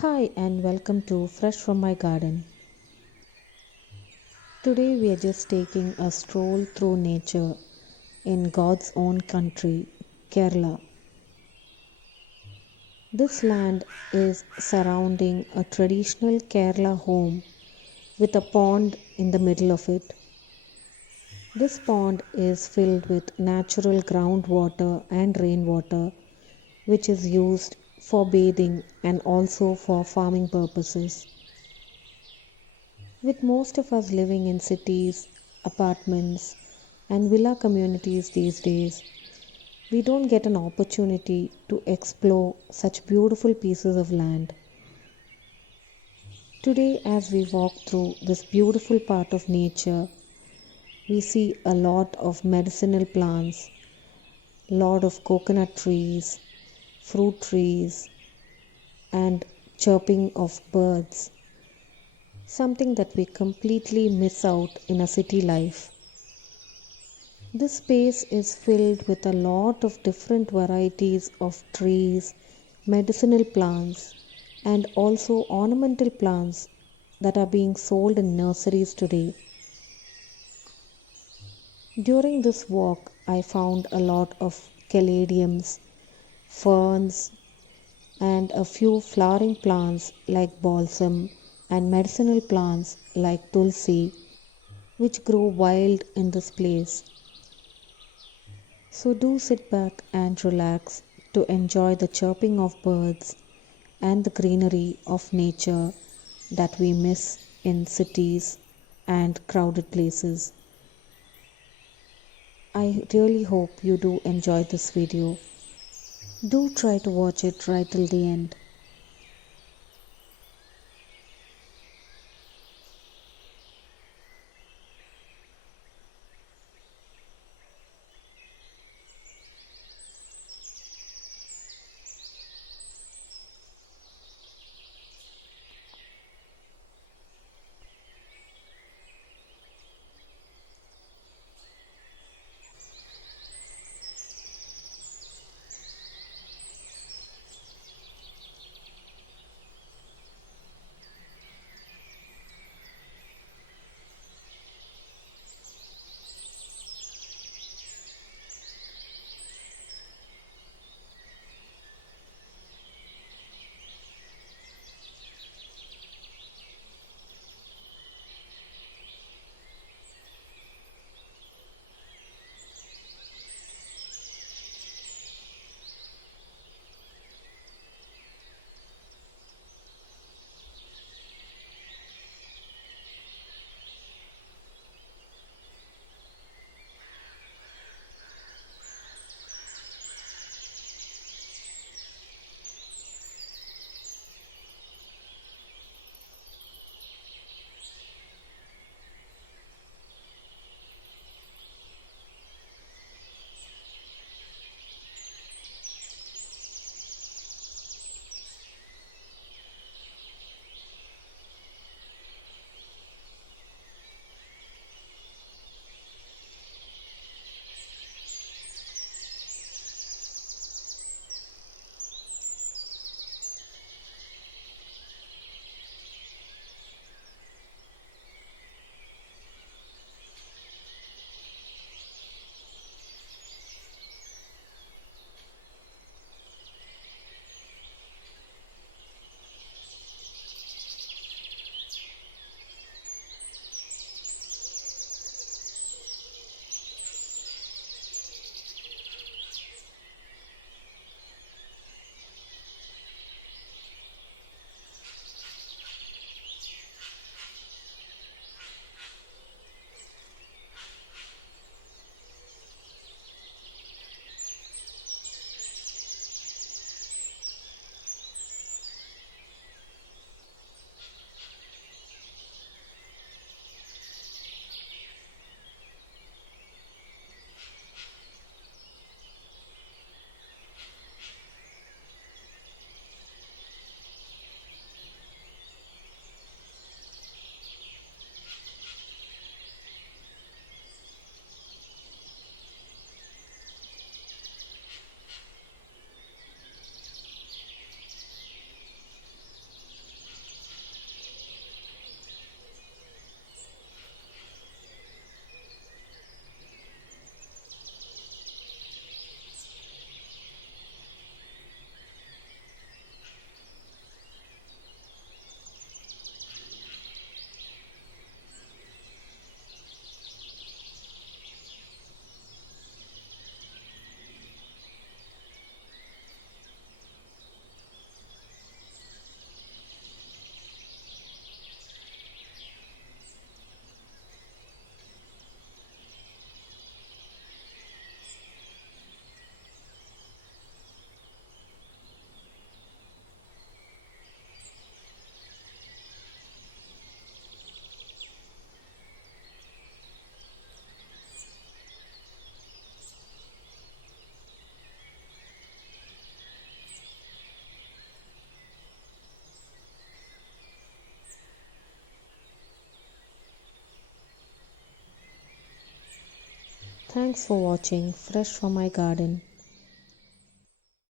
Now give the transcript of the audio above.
Hi, and welcome to Fresh from My Garden. Today we are just taking a stroll through nature in God's own country, Kerala. This land is surrounding a traditional Kerala home with a pond in the middle of it. This pond is filled with natural groundwater and rainwater, which is used for bathing and also for farming purposes. With most of us living in cities, apartments, and villa communities these days, we don't get an opportunity to explore such beautiful pieces of land. Today, as we walk through this beautiful part of nature, we see a lot of medicinal plants, lot of coconut trees, fruit trees, and chirping of birds, something that we completely miss out in a city life. This space is filled with a lot of different varieties of trees, medicinal plants, and also ornamental plants that are being sold in nurseries today. During this walk, I found a lot of caladiums, ferns, and a few flowering plants like balsam and medicinal plants like tulsi, which grow wild in this place. So do sit back and relax to enjoy the chirping of birds and the greenery of nature that we miss in cities and crowded places. I really hope you do enjoy this video. Do try to watch it right till the end. Thanks for watching Fresh from My Garden.